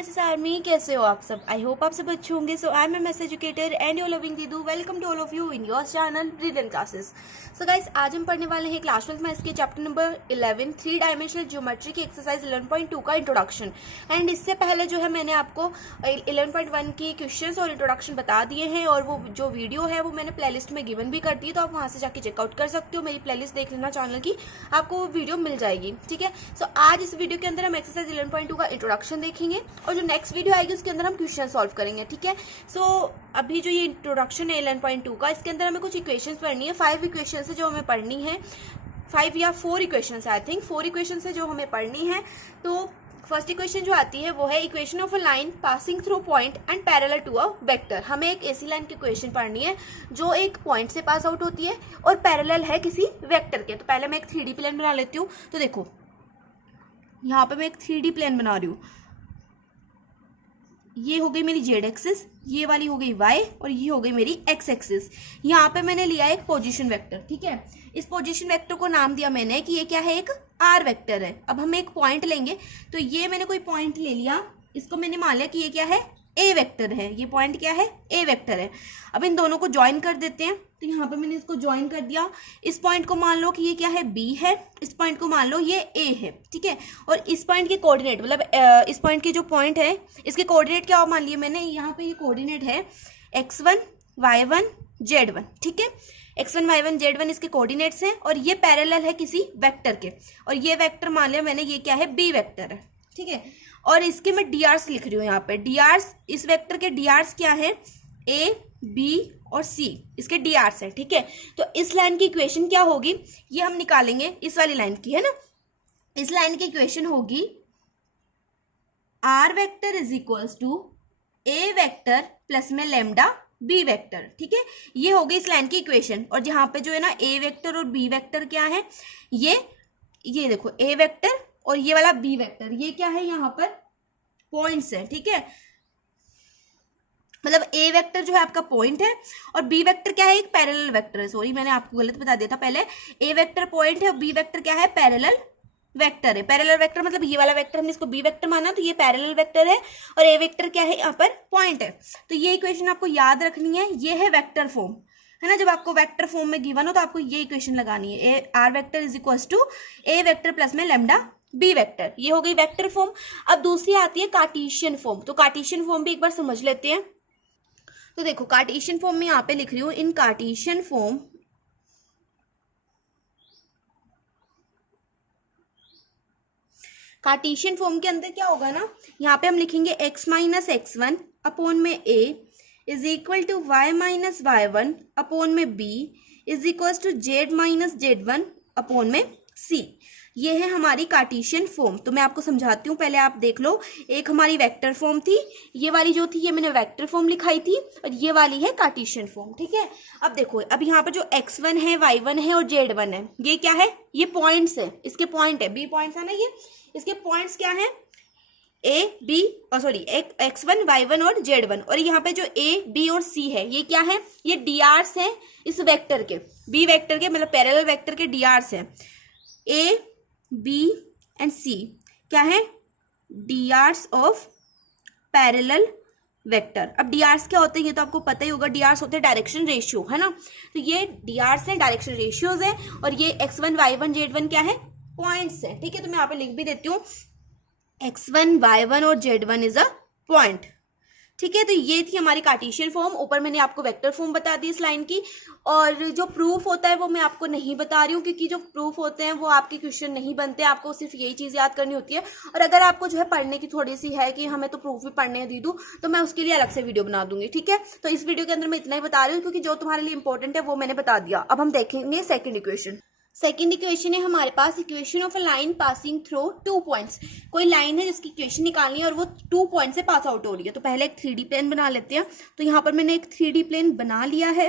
SS army, कैसे हो आप सब। आई होप आप सब अच्छे होंगे। So I am a maths educator and your loving दीदू। Welcome to all of you in your channel brilliant classes. So guys, आज हम पढ़ने वाले हैं क्लास 12 मैथ्स के चैप्टर नंबर 11 3 डायमेंशनल ज्योमेट्री की एक्सरसाइज 11.2 का इंट्रोडक्शन। एंड इससे पहले जो है मैंने आपको 11.1 की क्वेश्चंस और इंट्रोडक्शन बता दिए हैं, और वो जो वीडियो है वो मैंने प्लेलिस्ट में गिवन भी कर दी है, तो आप वहाँ से जाके चेकआउट कर सकते हो। मेरी प्लेलिस्ट देख लेना चैनल की, आपको वो वीडियो मिल जाएगी। ठीक है। सो आज इस वीडियो के अंदर हम एक्सरसाइज 11.2 का इंट्रोडक्शन देखेंगे, और जो नेक्स्ट वीडियो आएगी उसके अंदर हम क्वेश्चन सॉल्व करेंगे। ठीक है। सो अभी जो ये इंट्रोडक्शन है 11.2 का, इसके अंदर हमें कुछ इक्वेशंस पढ़नी है। 5 इक्वेशंस है जो हमें पढ़नी है, 5 या 4 इक्वेशंस, आई थिंक 4 इक्वेशंस है जो हमें पढ़नी है। तो फर्स्ट इक्वेशन जो आती है वो है equation of a line passing through point and parallel to a vector. हमें एक ऐसी लाइन की इक्वेशन पढ़नी है जो एक पॉइंट से पास आउट होती है और पैरेलल है किसी वेक्टर के। तो पहले मैं एक 3D प्लेन बना लेती हूँ। तो देखो यहाँ पे मैं एक 3D प्लेन बना रही हूँ। ये हो गई मेरी जेड एक्सिस, ये वाली हो गई वाई, और ये हो गई मेरी एक्स एक्सिस। यहाँ पे मैंने लिया एक पोजीशन वेक्टर। ठीक है। इस पोजीशन वेक्टर को नाम दिया मैंने कि ये क्या है, एक आर वेक्टर है। अब हम एक पॉइंट लेंगे, तो ये मैंने कोई पॉइंट ले लिया, इसको मैंने मान लिया कि ये क्या है, ए वेक्टर है। ये पॉइंट क्या है, ए वेक्टर है। अब इन दोनों को ज्वाइन कर देते हैं। तो यहाँ पे मैंने इसको ज्वाइन कर दिया। इस पॉइंट को मान लो कि ये क्या है, बी है। इस पॉइंट को मान लो ये ए है। ठीक है। और इस पॉइंट के कोऑर्डिनेट, मतलब इस पॉइंट की जो पॉइंट है इसके कोऑर्डिनेट क्या मान लिए मैंने, यहाँ पे ये कोऑर्डिनेट है x1 y1 z1। ठीक है। x1 y1 z1 इसके कोऑर्डिनेट्स हैं, और ये पैरेलल है किसी वेक्टर के, और ये वेक्टर मान लिया मैंने, ये क्या है, बी वेक्टर है। ठीक है। और इसके मैं डीआरस लिख रही हूँ यहाँ पे। डीआरस, इस वेक्टर के डीआरस क्या है, ए बी और सी, इसके डीआरस है। ठीक है। तो इस लाइन की इक्वेशन क्या होगी, ये हम निकालेंगे, इस वाली लाइन की है ना। इस लाइन की इक्वेशन होगी r vector is equals to a vector plus में लेमडा बी वेक्टर। ठीक है। ये होगी इस लाइन की इक्वेशन। और जहां पे जो है ना ए वेक्टर और बी वेक्टर क्या है, ये देखो ए वेक्टर और ये वाला बी वेक्टर, ये क्या है, यहाँ पर पॉइंट्स है। ठीक है। मतलब ए वेक्टर जो है आपका पॉइंट है, और बी वेक्टर क्या है, एक पैरेलल वेक्टर है। सॉरी, मैंने आपको गलत बता दिया था पहले। ए वेक्टर पॉइंट है और बी वेक्टर क्या है, पैरेलल वेक्टर है। पैरेलल वेक्टर मतलब ये वाला वेक्टर हमने इसको बी वेक्टर माना, तो ये पैरेलल वेक्टर है, और ए वेक्टर क्या है, यहाँ पर पॉइंट है। तो ये इक्वेशन आपको याद रखनी है। ये है वेक्टर फॉर्म, है ना। जब आपको वेक्टर फॉर्म में गिवन हो तो आपको ये इक्वेशन लगानी है, a r vector is equal to a vector plus में लेमडा बी वेक्टर। ये हो गई वेक्टर फॉर्म। अब दूसरी आती है कार्टेशियन फॉर्म। तो कार्टेशियन फॉर्म भी एक बार समझ लेते हैं। तो देखो कार्टेशियन फॉर्म में यहाँ पे लिख रही हूँ, इन कार्टेशियन फॉर्म कार्टेशियन फॉर्म के अंदर क्या होगा ना, यहाँ पे हम लिखेंगे x माइनस x1 अपॉन में a is equal to y minus y1 upon में b is equal to z minus z1 upon में c। ये है हमारी कार्टेशियन फॉर्म। तो मैं आपको समझाती हूँ, पहले आप देख लो। एक हमारी वेक्टर फॉर्म थी, ये वाली जो थी ये मैंने वेक्टर फॉर्म लिखाई थी, और ये वाली है कार्टेशियन फॉर्म। ठीक है। अब देखो, अब यहाँ पर जो x1 है, y1 है और z1 है, ये क्या है, ये पॉइंट्स है, इसके पॉइंट है, बी पॉइंट्स है ना ये, इसके पॉइंट्स क्या है, ए बी, और सॉरी x1 y1 और z1। और यहाँ पे जो ए बी और सी है, ये क्या है, ये डीआरस है इस वेक्टर के, बी वेक्टर के, मतलब पैरेलल वेक्टर के डीआरस है। ए बी एंड सी क्या है, डीआरस ऑफ पैरेलल वेक्टर। अब डीआरस क्या होते हैं ये तो आपको पता ही होगा, डीआरस होते हैं डायरेक्शन रेशियो, है ना। तो ये डीआरस है, डायरेक्शन रेशियोज है, और ये x1 y1 z1 क्या है, पॉइंट्स है। ठीक है। तो मैं यहाँ पे लिख भी देती हूँ, x1 y1 और z1 इज अ पॉइंट। ठीक है। तो ये थी हमारी कार्टेशियन फॉर्म। ऊपर मैंने आपको वेक्टर फॉर्म बता दी इस लाइन की, और जो प्रूफ होता है वो मैं आपको नहीं बता रही हूँ, क्योंकि जो प्रूफ होते हैं वो आपके क्वेश्चन नहीं बनते, आपको सिर्फ यही चीज याद करनी होती है। और अगर आपको जो है पढ़ने की थोड़ी सी है कि हमें तो प्रूफ भी पढ़ने दे दूँ, तो मैं उसके लिए अलग से वीडियो बना दूंगी। ठीक है। तो इस वीडियो के अंदर मैं इतना ही बता रही हूँ, क्योंकि जो तुम्हारे लिए इंपॉर्टेंट है वो मैंने बता दिया। अब हम देखेंगे सेकेंड इक्वेशन। सेकेंड इक्वेशन है हमारे पास equation of a line passing through 2 points. कोई लाइन है जिसकी इक्वेशन निकालनी है और वो 2 पॉइंट से पास आउट हो रही है। तो पहले एक 3D प्लेन बना लेते हैं। तो यहाँ पर मैंने एक 3D प्लेन बना लिया है।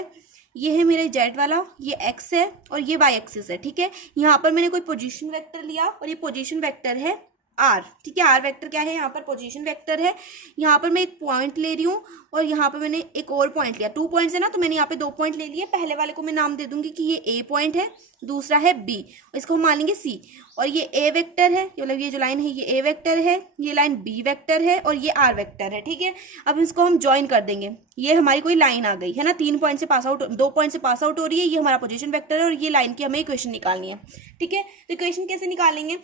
ये है मेरे जेड वाला, ये एक्स है और ये वाई एक्सिस है। ठीक है। यहाँ पर मैंने कोई पोजीशन वेक्टर लिया, और ये पोजीशन वेक्टर है आर, ठीक है। आर वेक्टर क्या है, यहाँ पर पोजीशन वेक्टर है। यहाँ पर मैं एक पॉइंट ले रही हूँ और यहाँ पर मैंने एक और पॉइंट लिया, 2 पॉइंट्स है ना, तो मैंने यहाँ पे 2 पॉइंट ले लिए। पहले वाले को मैं नाम दे दूंगी कि ये ए पॉइंट है, दूसरा है बी, इसको हम मान लेंगे सी। और ये ए वेक्टर है, मतलब ये जो लाइन है ये ए वेक्टर है, ये लाइन बी वेक्टर है और ये आर वेक्टर है, ठीक है। अब इसको हम ज्वाइन कर देंगे, ये हमारी कोई लाइन आ गई है ना, 3 पॉइंट से पास आउट, 2 पॉइंट से पास आउट हो रही है, ये हमारा पोजीशन वेक्टर है और ये लाइन की हमें इक्वेशन निकालनी है, ठीक है। तो इक्वेशन कैसे निकालेंगे,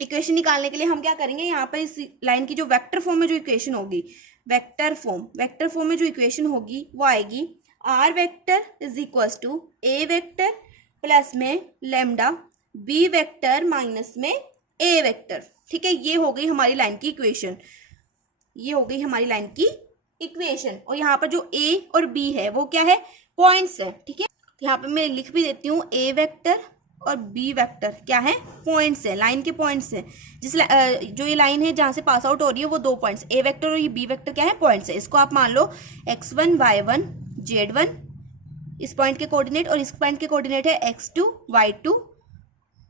इक्वेशन निकालने के लिए हम क्या करेंगे, यहाँ पर इस लाइन की जो वेक्टर फॉर्म में जो इक्वेशन होगी, वेक्टर फॉर्म में जो इक्वेशन होगी वो आएगी r vector is equal to a vector plus में लेमडा बी वेक्टर माइनस में ए वेक्टर, ठीक है। ये हो गई हमारी लाइन की इक्वेशन, ये हो गई हमारी लाइन की इक्वेशन। और यहाँ पर जो ए और बी है वो क्या है, पॉइंट्स है, ठीक है। यहाँ पर मैं लिख भी देती हूँ, ए वेक्टर और बी वेक्टर क्या है, पॉइंट्स है, लाइन के पॉइंट्स है। जो ये लाइन है जहां से पास आउट हो रही है वो 2 पॉइंट्स, ए वेक्टर और ये बी वेक्टर क्या है, पॉइंट्स है। इसको आप मान लो x1 y1 z1 इस पॉइंट के कोऑर्डिनेट, और इस पॉइंट के कोऑर्डिनेट है x2 y2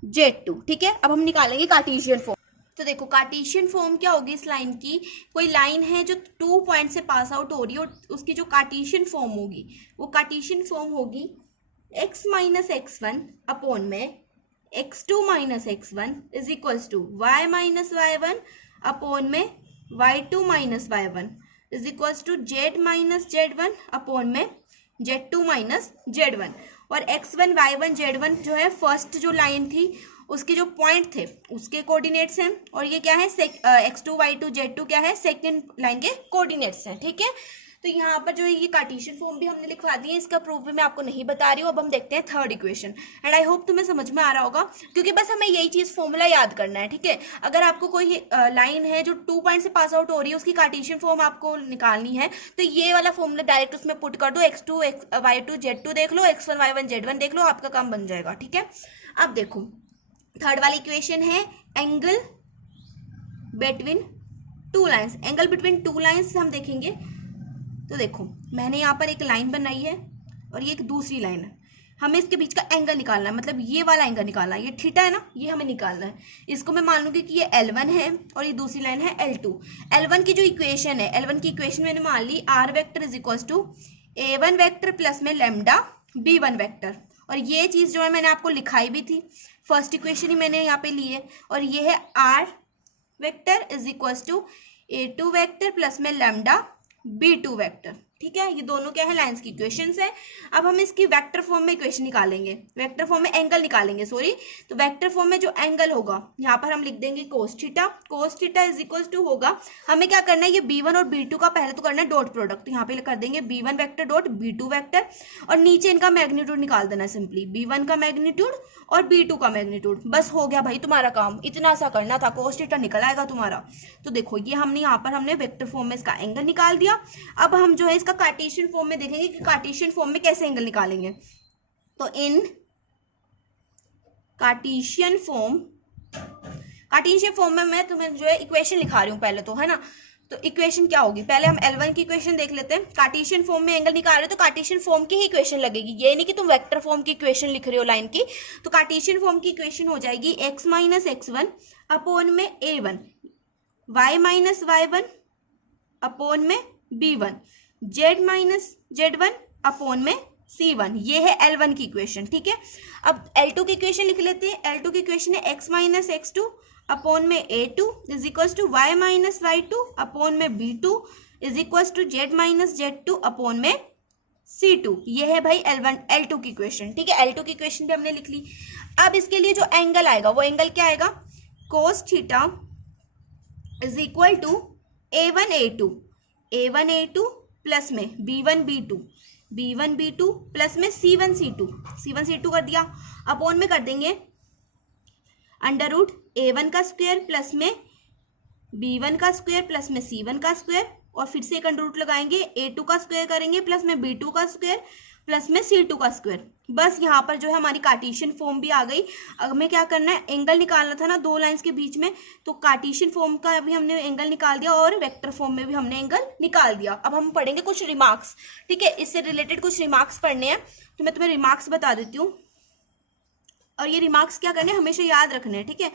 z2, ठीक है। अब हम निकालेंगे कार्टेशियन फॉर्म। तो देखो कार्टेशियन फॉर्म क्या होगी इस लाइन की, कोई लाइन है जो 2 पॉइंट से पास आउट हो रही है और उसकी जो कार्टेशियन फॉर्म होगी वो कार्टेशियन फॉर्म होगी x माइनस x1 अपॉन में x2 minus x1 is equals to y minus y1 upon में y2 minus y1 is equals to z minus z1 upon में z2 माइनस z1। और x1 y1 z1 जो है first जो line थी उसके जो पॉइंट थे उसके कोऑर्डिनेट्स हैं, और ये क्या है x2 y2 z2 क्या है, सेकंड लाइन के कोऑर्डिनेट्स हैं, ठीक है। तो यहाँ पर जो है ये कार्टेशियन फॉर्म भी हमने लिखवा दी है, इसका प्रूफ भी मैं आपको नहीं बता रही हूँ। अब हम देखते हैं third equation, and I hope तुम्हें समझ में आ रहा होगा, क्योंकि बस हमें यही चीज फॉर्मूला याद करना है, ठीक है। अगर आपको कोई लाइन है जो 2 पॉइंट से पास आउट हो रही है उसकी कार्टेशियन फॉर्म आपको निकालनी है, तो ये वाला फॉर्मूला डायरेक्ट उसमें पुट कर दो, x2 y2 z2 देख लो, x1 y1 z1 देख लो, आपका काम बन जाएगा, ठीक है। अब देखो थर्ड वाली इक्वेशन है angle between 2 lines, angle between 2 lines हम देखेंगे। तो देखो मैंने यहाँ पर एक लाइन बनाई है और ये एक दूसरी लाइन है, हमें इसके बीच का एंगल निकालना है, मतलब ये वाला एंगल निकालना है, ये थीटा है ना, ये हमें निकालना है। इसको मैं मान लूंगी कि ये L1 है और ये दूसरी लाइन है L2। L1 की जो इक्वेशन है, L1 की इक्वेशन मैंने मान ली R vector is equal to A1 vector plus में लेमडा B1 वेक्टर, और ये चीज जो है मैंने आपको लिखाई भी थी, फर्स्ट इक्वेशन ही मैंने यहाँ पे ली है। और ये है r vector is equal to A2 vector plus में लेमडा B2 वेक्टर, ठीक है। ये दोनों क्या है, लाइंस की इक्वेशंस है। अब हम इसकी वेक्टर फॉर्म में इक्वेशन निकालेंगे, वेक्टर फॉर्म में एंगल निकालेंगे, सॉरी। तो वेक्टर फॉर्म में जो एंगल होगा यहाँ पर हम लिख देंगे cos theta is equal to होगा, हमें क्या करना है, ये B1 और B2 का पहले तो करना है डॉट प्रोडक्ट, तो यहाँ पे कर देंगे B1 vector dot B2 vector, और नीचे इनका मैग्नीट्यूड निकाल देना है सिंपली, B1 का मैग्नीट्यूड और B2 का मैग्नीट्यूड। बस हो गया भाई तुम्हारा काम, इतना सा करना था, कोस थीटा निकल आएगा तुम्हारा। तो देखो ये हमने यहाँ पर हमने वेक्टर फॉर्म में इसका एंगल निकाल दिया। अब हम जो है इसका कार्टेशियन फॉर्म में देखेंगे कि कार्टेशियन फॉर्म में कैसे एंगल निकालेंगे। तो इन कार्टेशियन फॉर्म में मैं तुम्हें जो है इक्वेशन लिखा रही हूँ पहले तो, है ना। तो इक्वेशन क्या होगी, पहले हम L1 की इक्वेशन देख लेते हैं। कार्टेशियन फॉर्म में एंगल निकाल रहे हो तो कार्टेशियन फॉर्म की ही इक्वेशन लगेगी, ये नहीं कि तुम वेक्टर फॉर्म की इक्वेशन लिख रहे हो लाइन की। तो कार्टेशियन फॉर्म की इक्वेशन हो जाएगी x माइनस x1 अपॉन में A1, y minus y1 upon में B1, z minus z1 upon में C1। ये है L1 की इक्वेशन, ठीक है। अब L2 की इक्वेशन लिख लेते हैं। L2 की इक्वेशन है x माइनस x2 अपॉन में A2 is equals to y minus y2 upon में B2 is equals to z minus z2 upon में C2। ये है भाई L2 की इक्वेशन, ठीक है। L2 की इक्वेशन भी हमने लिख ली। अब इसके लिए जो एंगल आएगा वो एंगल क्या आएगा, cos theta is equal to A1 A2 plus में B1 B2 प्लस में C1 C2 कर दिया, अपॉन में कर देंगे अंडर रूट A1 का स्क्वायर प्लस में B1 का स्क्वायर प्लस में C1 का स्क्वायर, और फिर से एक अंडर रूट लगाएंगे, A2 का स्क्वायर करेंगे प्लस में B2 का स्क्वायर प्लस में C2 का स्क्वायर। बस यहाँ पर जो है हमारी कार्टेशियन फॉर्म भी आ गई। अब हमें क्या करना है, एंगल निकालना था ना 2 लाइंस के बीच में, तो कार्टेशियन फॉर्म का भी हमने एंगल निकाल दिया और वेक्टर फॉर्म में भी हमने एंगल निकाल दिया। अब हम पढ़ेंगे कुछ रिमार्क्स, ठीक है। इससे रिलेटेड कुछ रिमार्क्स पढ़ने हैं, तो मैं तुम्हें रिमार्क्स बता देती हूँ। और ये रिमार्क्स क्या करने, हमेशा याद रखने हैं, ठीक है।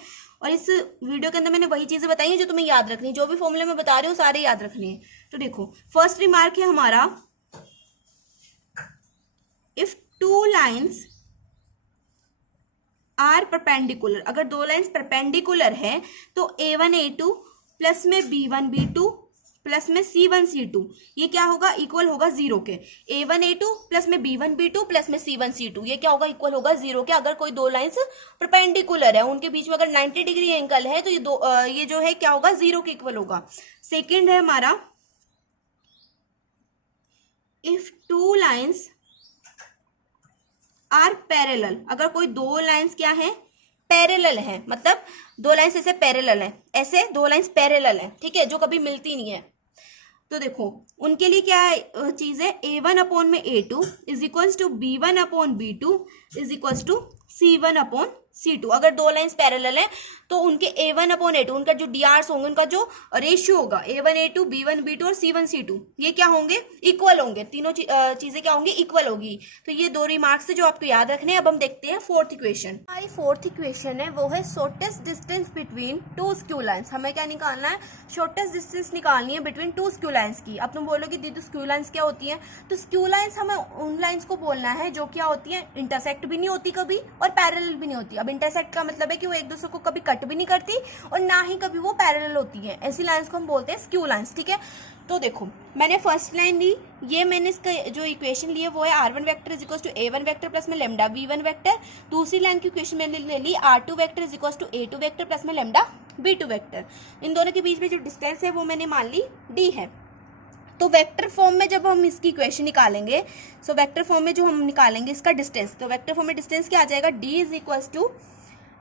और इस वीडियो के अंदर मैंने वही चीजें बताई हैं जो तुम्हें याद रखनी है, जो भी फॉर्मूले में बता रही हूँ सारे याद रखने हैं। तो देखो फर्स्ट रिमार्क है हमारा, if two lines are perpendicular, अगर दो लाइन्स परपेंडिकुलर है तो A1 A2 प्लस में B1 B2 प्लस में C1 C2 ये क्या होगा, इक्वल होगा 0 के। A1 A2 प्लस में B1 B2 प्लस में C1 C2 ये क्या होगा, इक्वल होगा 0 के। अगर कोई दो लाइन्स परपेंडिकुलर है, उनके बीच में अगर 90 डिग्री एंगल है तो ये जो है क्या होगा, 0 के इक्वल होगा। सेकेंड है हमारा, if two lines are parallel, अगर कोई दो लाइंस क्या है, पैरेलल है, मतलब दो लाइंस ऐसे पैरेलल है, ऐसे दो लाइंस पैरेलल है, ठीक है, जो कभी मिलती नहीं है। तो देखो उनके लिए क्या चीज है, A1 अपॉन में A2 is equals to B1 upon B2 is equals to C1 upon C2। अगर दो लाइंस पैरेलल है तो उनके A1 अपॉन A2 उनका जो DRs होंगे, उनका जो रेशियो होगा A1 A2 B1 B2 और C1 C2 ये क्या होंगे, इक्वल होंगे। तीनों चीजें क्या होंगी, इक्वल होगी। तो ये दो रिमार्क्स जो आपको याद रखने हैं। अब हम देखते हैं फोर्थ इक्वेशन। हमारी फोर्थ इक्वेशन है वो है shortest distance between two skew lines. हमें क्या निकालना है, शॉर्टेस्ट डिस्टेंस निकालनी है बिटवीन टू स्क्यू लाइन्स की। अब तुम बोलोगे दीदी स्क्यू लाइन्स क्या होती है, तो स्क्यू लाइन्स हमें उन लाइन्स को बोलना है जो क्या होती है, इंटरसेक्ट भी नहीं होती कभी और पैरेलल भी नहीं होती। अब इंटरसेक्ट का मतलब है कि वो एक दूसरे को कभी कट भी नहीं करती और ना ही कभी वो पैरेलल होती है। ऐसी लाइंस को हम बोलते हैं स्क्यू लाइंस, ठीक है। तो देखो मैंने फर्स्ट लाइन ली, ये मैंने इसका जो इक्वेशन ली है वो है R1 vector is equal to A1 vector plus में लैम्डा B1 वेक्टर। दूसरी लाइन की इक्वेशन मैंने ले ली R2 vector is equal to A2 vector plus में लैम्डा B2 वेक्टर। इन दोनों के बीच में जो डिस्टेंस है वो मैंने मान ली D है। तो वेक्टर फॉर्म में जब हम इसकी इक्वेशन निकालेंगे, सो वेक्टर फॉर्म में जो हम निकालेंगे इसका डिस्टेंस, तो वेक्टर फॉर्म में डिस्टेंस क्या आ जाएगा, D इज इक्वल टू,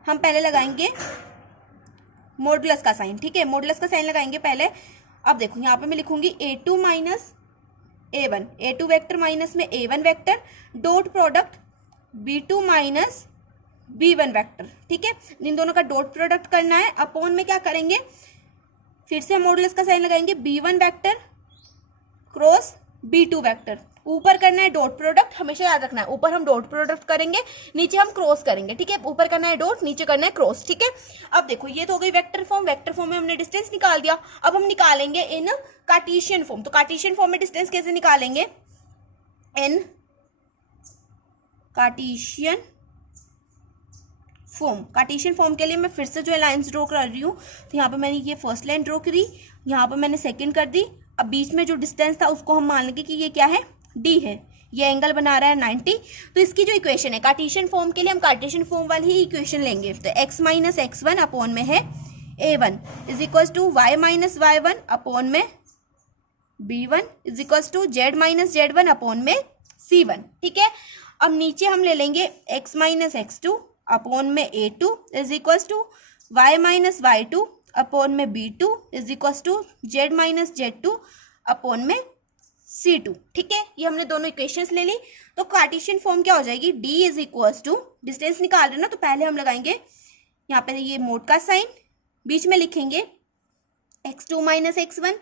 हम पहले लगाएंगे मॉडुलस का साइन, ठीक है, मॉडुलस का साइन लगाएंगे पहले। अब देखो यहाँ पे मैं लिखूंगी A2 minus A1, A2 vector minus में A1 vector dot product B2 minus B1 vector, ठीक है। इन दोनों का डॉट प्रोडक्ट करना है, अपॉन में क्या करेंगे, फिर से हम मॉडुलस का साइन लगाएंगे B1 vector cross B2 vector. ऊपर करना है डॉट प्रोडक्ट, हमेशा याद रखना है, ऊपर हम डॉट प्रोडक्ट करेंगे, नीचे हम क्रॉस करेंगे, ठीक है। ऊपर करना है डॉट, नीचे करना है क्रॉस, ठीक है। अब देखो ये तो हो गई वेक्टर फॉर्म। वेक्टर फॉर्म में हमने डिस्टेंस निकाल दिया। अब हम निकालेंगे इन कार्टेशियन फॉर्म। तो कार्टेशियन फॉर्म में डिस्टेंस कैसे निकालेंगे, इन कार्टेशियन फॉर्म। कार्टेशियन फॉर्म के लिए मैं फिर से जो है लाइन्स ड्रॉ कर रही हूँ। तो यहाँ पे मैंने ये फर्स्ट लाइन ड्रॉ करी, यहाँ पे मैंने सेकेंड कर दी। अब बीच में जो डिस्टेंस था उसको हम मान लेंगे कि ये क्या है, D है। ये एंगल बना रहा है 90। तो इसकी जो इक्वेशन है कार्टेशियन फॉर्म के लिए, हम कार्टेशियन फॉर्म वाली ही इक्वेशन लेंगे। तो x माइनस x1 अपॉन में है A1 is equal to y minus y1 upon में B1 is equal to z minus z1 upon में C1, ठीक है। अब नीचे हम ले लेंगे x माइनस x2 अपॉन में A2 is equal to y minus y2 upon में B2 is equal to z minus z2 upon में C2, ठीक है। ये हमने दोनों इक्वेशंस ले ली। तो कार्टेशियन फॉर्म क्या हो जाएगी, D is equal to, distance निकाल रहे हैं ना, तो पहले हम लगाएंगे यहाँ पे ये मोड का साइन, बीच में लिखेंगे x2 minus x1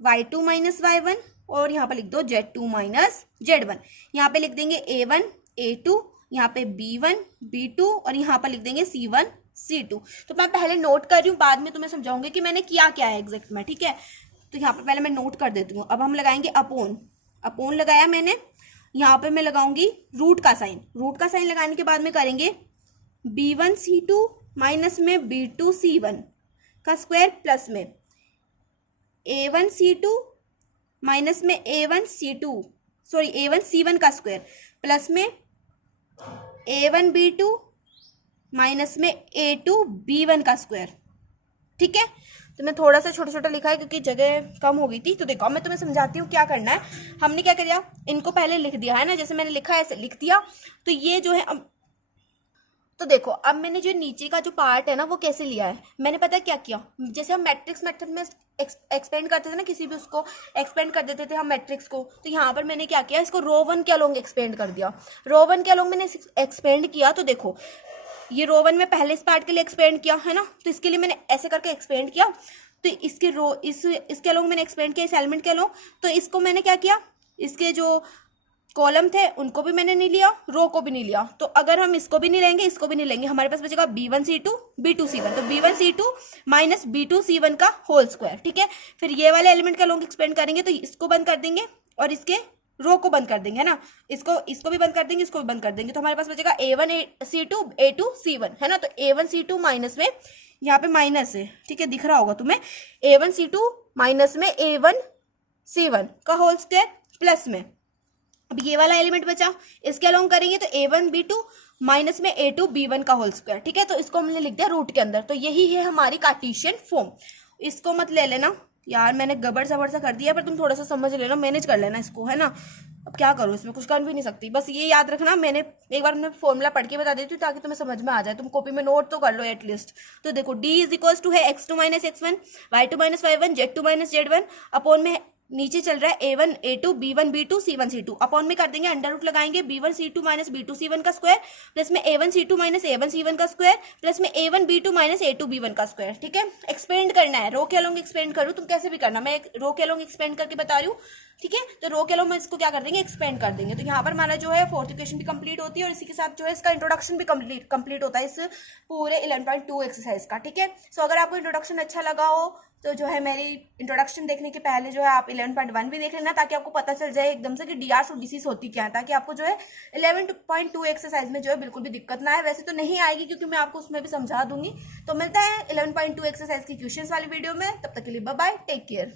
y2 minus y1 और यहाँ पे लिख दो z2 माइनस z1। यहाँ पे लिख देंगे A1 A2, यहाँ पे B1 B2 और यहाँ पर लिख देंगे C1 C2। तो मैं पहले नोट कर रही हूँ, बाद में तुम्हें समझाऊंगी कि मैंने किया क्या है एग्जैक्ट में, ठीक है। तो यहाँ पे पहले मैं नोट कर देती हूँ। अब हम लगाएंगे अपॉन, अपॉन लगाया मैंने, यहाँ पे मैं लगाऊंगी रूट का साइन। रूट का साइन लगाने के बाद में करेंगे B1 C2 माइनस में B2 C1 का स्क्वायर प्लस में A1 C2 माइनस में A1 C2 sorry A1 C1 का स्क्वायर प्लस में A1 B2 माइनस में A2 B1 का स्क्वायर, ठीक है। तो मैं थोड़ा सा छोटा छोटा लिखा है क्योंकि जगह कम हो गई थी। तो देखो अब मैं तुम्हें समझाती हूँ क्या करना है। हमने क्या किया, इनको पहले लिख दिया है ना, जैसे मैंने लिखा है ऐसे लिख दिया। तो ये जो है अब, तो देखो अब मैंने जो नीचे का जो पार्ट है ना वो कैसे लिया है, मैंने पता है क्या किया, जैसे हम मैट्रिक्स मेथड में एक्सपेंड करते थे ना, किसी भी उसको एक्सपेंड कर देते थे हम मैट्रिक्स को। तो यहाँ पर मैंने क्या किया, इसको रो 1 के अलोंग एक्सपेंड कर दिया। रो 1 के अलोंग मैंने एक्सपेंड किया। तो देखो ये रो 1 में पहले इस पार्ट के लिए एक्सपेंड किया है ना, तो इसके लिए मैंने ऐसे करके एक्सपेंड किया। तो इसके रो इसके अलोंग मैंने एक्सपेंड किया, इस एलिमेंट के अलोंग। तो इसको मैंने क्या किया, इसके जो कॉलम थे उनको भी मैंने नहीं लिया, रो को भी नहीं लिया, तो अगर हम इसको भी नहीं लेंगे इसको भी नहीं लेंगे, हमारे पास बचेगा b1c2 b2c1, तो b1c2 माइनस b2c1 का होल स्क्वायर। ठीक है, फिर ये वाले एलिमेंट का लॉन्ग एक्सपेंड करेंगे तो इसको बंद कर देंगे और इसके रो को बंद कर देंगे, है ना, इसको भी बंद कर देंगे, इसको भी बंद कर देंगे, तो हमारे पास बचेगा a1c2 a2c1, है ना। तो a1c2 माइनस में यहाँ पे माइनस है, ठीक है, दिख रहा होगा तुम्हें, a1c2 माइनस में a1c1 का होल स्क्वायर प्लस में अब ये वाला एलिमेंट बचा, इसके अलोंग करेंगे तो a1b2 माइनस में a2b1 का होल स्क्वायर। ठीक है, तो इसको हमने लिख दिया रूट के अंदर, तो यही है हमारी कार्टेशियन फॉर्म। इसको मत ले लेना यार, मैंने गबड़ सबर सा कर दिया, पर तुम थोड़ा सा समझ लेना, मैनेज कर लेना इसको, है ना। अब क्या करूँ, इसमें कुछ कर भी नहीं सकती, बस ये याद रखना, मैंने एक बार मैं फॉर्मूला पढ़ के बता देती हूँ ताकि तुम्हें समझ में आ जाए, तुम कॉपी में नोट तो कर लो एटलीस्ट। तो देखो d इज इक्वल्स टू है x2 minus x1 y2 minus y1 z2 minus z1 upon में नीचे चल रहा है a1 a2 b1 b2 c1 c2 upon में कर देंगे अंडर रूट लगाएंगे b1 c2 minus b2 c1 का स्क्वायर प्लस में a1 c2 minus a1 c1 का स्क्वायर प्लस में a1 b2 minus a2 b1 का स्क्वायर। ठीक है, एक्सपेंड करना है, रो के अलोंग एक्सपेंड करूँ, तुम कैसे भी करना, मैं रो के अलोंग एक्सपेंड करके बता रही हूँ। ठीक है, तो रो के अलोंग में इसको क्या कर देंगे, एक्सपेंड कर देंगे, तो यहाँ पर हमारा जो है फोर्थ इक्वेशन भी कंप्लीट होती है और इसी के साथ जो है इसका इंट्रोडक्शन भी कंप्लीट होता है इस पूरे 11.2 एक्सरसाइज का। ठीक है, सो अगर आपको इंट्रोडक्शन अच्छा लगा हो तो जो है मेरी इंट्रोडक्शन देखने के पहले जो है आप 11.1 भी देख लेना, ताकि आपको पता चल जाए एकदम से कि डीआरस और डीसीस होती क्या है, ताकि आपको जो है 11.2 एक्सरसाइज में जो है बिल्कुल भी दिक्कत ना आए। वैसे तो नहीं आएगी क्योंकि मैं आपको उसमें भी समझा दूंगी। तो मिलता है 11.2 एक्सरसाइज की क्वेश्चंस वाली वीडियो में, तब तक के लिए बाय बाय, टेक केयर।